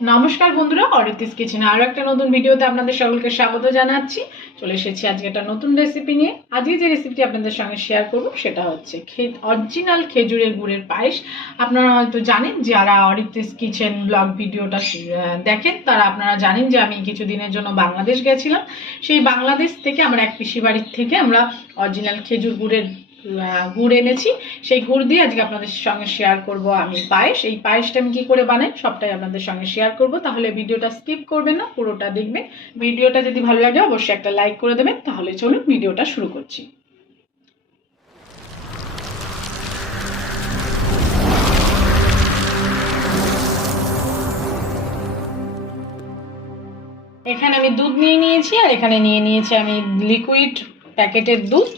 নমস্কার বন্ধুরা, অরিতিস কিচেনে আরো একটা নতুন ভিডিওতে আপনাদের সকলকে স্বাগত জানাচ্ছি। চলে এসেছি আজকে একটা নতুন রেসিপি নিয়ে। আজকে যে রেসিপিটি আপনাদের সঙ্গে শেয়ার করব সেটা হচ্ছে অরিজিনাল খেজুরের গুড়ের পায়েস। আপনারা হয়তো জানেন, যারা অরিতিস কিচেন ব্লগ ভিডিওটা দেখেন তারা আপনারা জানেন যে আমি কিছুদিনের জন্য বাংলাদেশ গেছিলাম। সেই বাংলাদেশ থেকে আমার এক পিসি বাড়ির থেকে আমরা অরিজিনাল খেজুর গুড়ের গুড় এনেছি। সেই গুড় দিয়ে আজকে আপনাদের সঙ্গে শেয়ার করব আমি পায়েস। এই পায়েসটা আমি কি করে বানাই সবটাই আপনাদের সঙ্গে শেয়ার করব। তাহলে ভিডিওটা স্কিপ করবেন না, পুরোটা দেখবেন। ভিডিওটা যদি ভালো লাগে অবশ্যই একটা লাইক করে দেবেন। তাহলে চলুন ভিডিওটা শুরু করছি। এখানে আমি দুধ নিয়ে নিয়েছি, আর এখানে নিয়ে নিয়েছি আমি লিকুইড প্যাকেটের দুধ।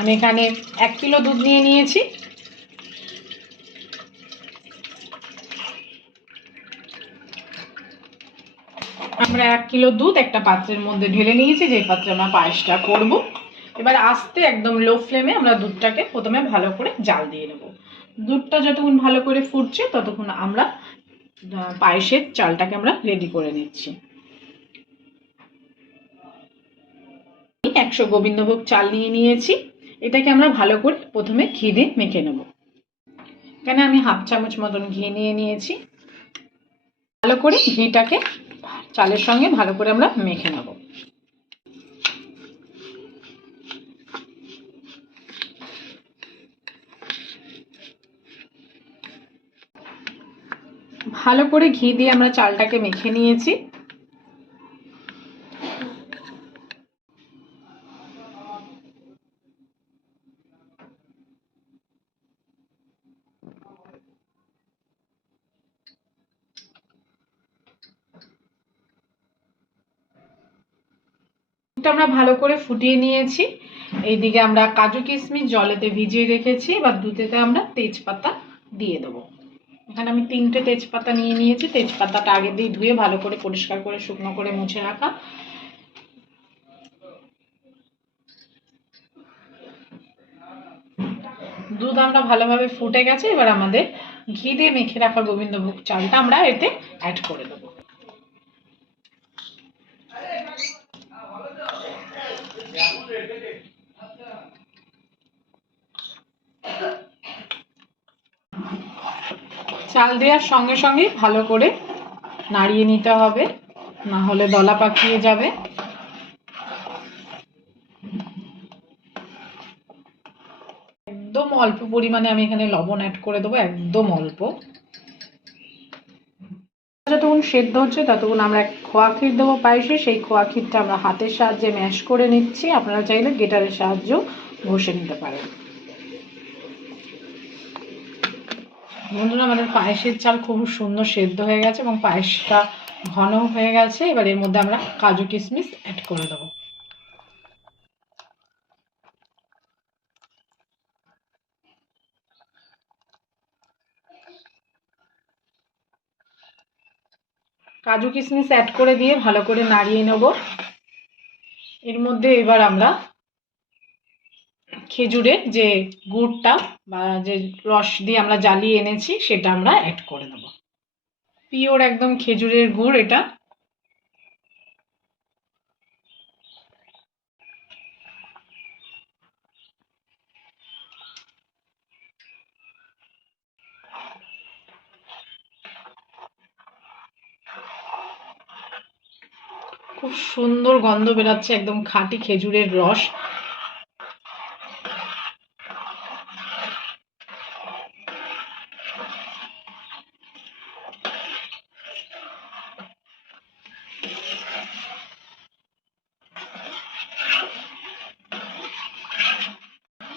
আমি এখানে 1 কিলো দুধ নিয়ে নিয়েছি। আমরা 1 কিলো দুধ একটা পাত্রের মধ্যে ঢেলে নিয়েছি, যে পাত্রে আমরা পায়েসটা করব। এবার আস্তে একদম লো ফ্লেমে আমরা দুধটাকে প্রথমে ভালো করে জাল দিয়ে নেব। দুধটা যতক্ষণ ভালো করে ফুটছে ততক্ষণ আমরা পায়েসের চালটাকে আমরা রেডি করে নিচ্ছি। 100 গোবিন্দভোগ চাল নিয়ে নিয়েছি। এটাকে আমরা ভালো করে প্রথমে ঘি দিয়ে মেখে নেব। এখানে আমি 1/2 চামচ মতন ঘি নিয়ে নিয়েছি। ভালো করে ঘিটাকে চালের সঙ্গে ভালো করে আমরা মেখে নেব। ভালো করে ঘি দিয়ে আমরা চালটাকে মেখে নিয়েছি। আমরা ভালো করে ফুটিয়ে নিয়েছি। এইদিকে আমরা কাজু কিশমিশ জলেতে ভিজিয়ে রেখেছি। এবার দুধেতে আমরা তেজপাতা দিয়ে দেবো। এখানে আমি 3টে তেজপাতা নিয়ে নিয়েছি। তেজপাতাটা আগে দিয়ে ধুয়ে ভালো করে পরিষ্কার করে শুকনো করে মুছে রাখা। দুধ আমরা ভালোভাবে ফুটে গেছে। এবার আমাদের ঘি দিয়ে মেখে রাখা গোবিন্দভোগ চালটা আমরা এতে অ্যাড করে দেবো। চাল দেওয়ার সঙ্গে সঙ্গে ভালো করে নাড়িয়ে নিতে হবে, না হলে দলা পাকিয়ে যাবে। একদম অল্প পরিমাণে আমি এখানে লবণ অ্যাড করে দেবো, একদম অল্প। যতক্ষণ সেদ্ধ হচ্ছে ততক্ষণ আমরা খোয়া ক্ষীর দেবো পায়েসে। সেই খোয়া ক্ষীরটা আমরা হাতের সাহায্যে ম্যাশ করে নিচ্ছি। আপনারা চাইলে গ্রেটারের সাহায্যেও ঘষে নিতে পারেন। বন্ধুরা, আমাদের পায়েসের চাল খুব সুন্দর সেদ্ধ হয়ে গেছে এবং পায়েসটা ঘন হয়ে গেছে। এবার এর মধ্যে আমরা কাজু কিশমিশ অ্যাড করে দেবো। কাজু কিশমিশ অ্যাড করে দিয়ে ভালো করে নাড়িয়ে নেব। এর মধ্যে এবার আমরা খেজুরের যে গুড়টা বা যে রস দিয়ে আমরা জ্বালিয়ে এনেছি সেটা আমরা অ্যাড করে দেব। পিওর একদম খেজুরের গুড় এটা। খুব সুন্দর গন্ধ বেরাচ্ছে, একদম খাঁটি খেজুরের রস।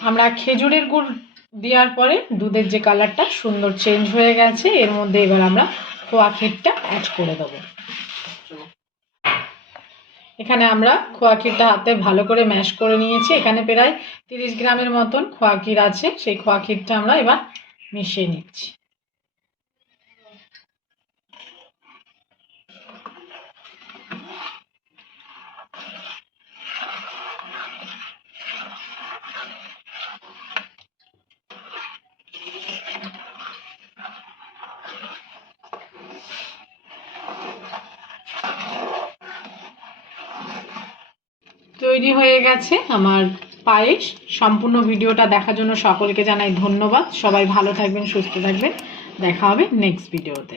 আমরা খেজুরের গুড় দেওয়ার পরে দুধের যে কালারটা সুন্দর চেঞ্জ হয়ে গেছে। এর মধ্যে এবার আমরা খোয়া ক্ষীরটা অ্যাড করে দেবো। এখানে আমরা খোয়া ক্ষীরটা হাতে ভালো করে ম্যাশ করে নিয়েছি। এখানে প্রায় 30 গ্রামের মতন খোয়া ক্ষীর আছে। সেই খোয়া ক্ষীরটা আমরা এবার মিশিয়ে নিচ্ছি। তৈরি হয়ে গেছে আমার পায়েস। সম্পূর্ণ ভিডিওটা দেখার জন্য সকলকে জানাই ধন্যবাদ। সবাই ভালো থাকবেন, সুস্থ থাকবেন। দেখা হবে নেক্সট ভিডিওতে।